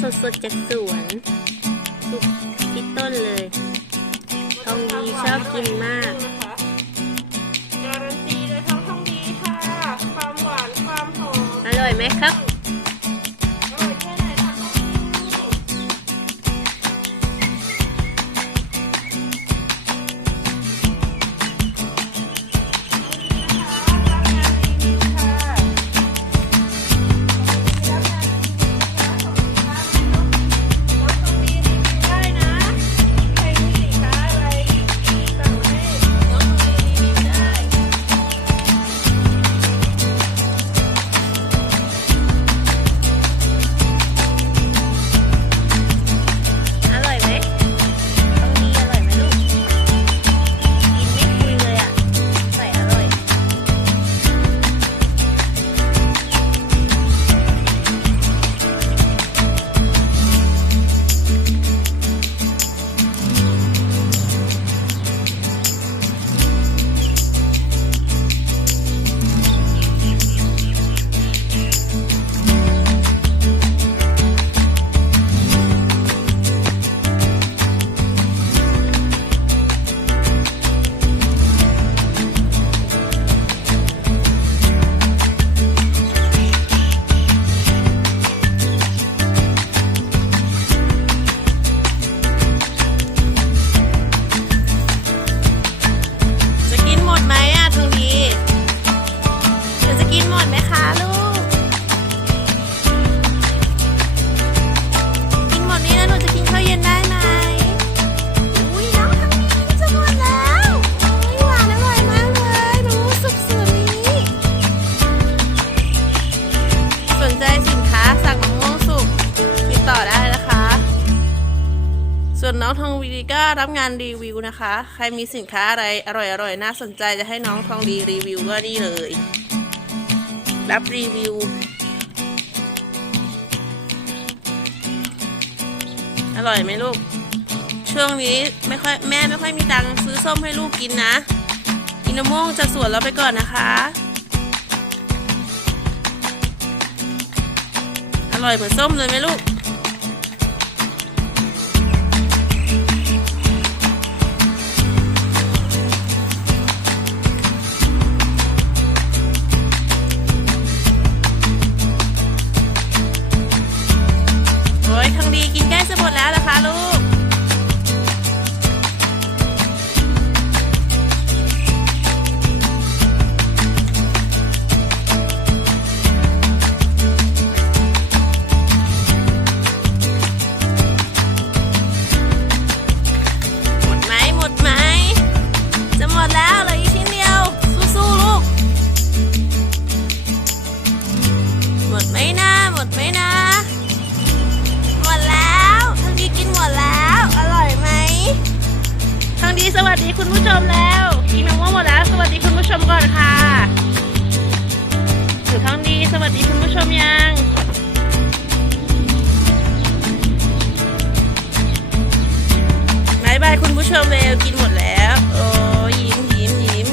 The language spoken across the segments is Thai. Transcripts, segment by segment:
สดๆจากสวนสุกที่ต้นเลยทองดีชอบกินมากการันตีโดยท้องทองดีค่ะ ความหวานความหอมอร่อยไหมครับ ส่วนน้องทองดีก็รับงานรีวิวนะคะ ใครมีสินค้าอะไรอร่อยๆ น่าสนใจจะให้น้องทองดีรีวิวก็นี่เลย รับรีวิว อร่อยไหมลูก ช่วงนี้ไม่ค่อยแม่ไม่ค่อยมีตังค์ซื้อส้มให้ลูกกินนะ กินมะม่วงจากสวนเราไปก่อนนะคะ อร่อยเหมือนส้มเลยไหมลูก สวัสดีคุณผู้ชมแล้วกินมะม่วงหมดแล้ว สวัสดีคุณผู้ชมก่อนค่ะถือทางดีสวัสดีคุณผู้ชมยังบายบายคุณผู้ชมเร็วกินหมดแล้ว โอ้ยิ้มยิ้มยิ้ม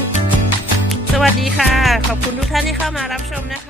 สวัสดีค่ะ ขอบคุณทุกท่านที่เข้ามารับชมนะคะ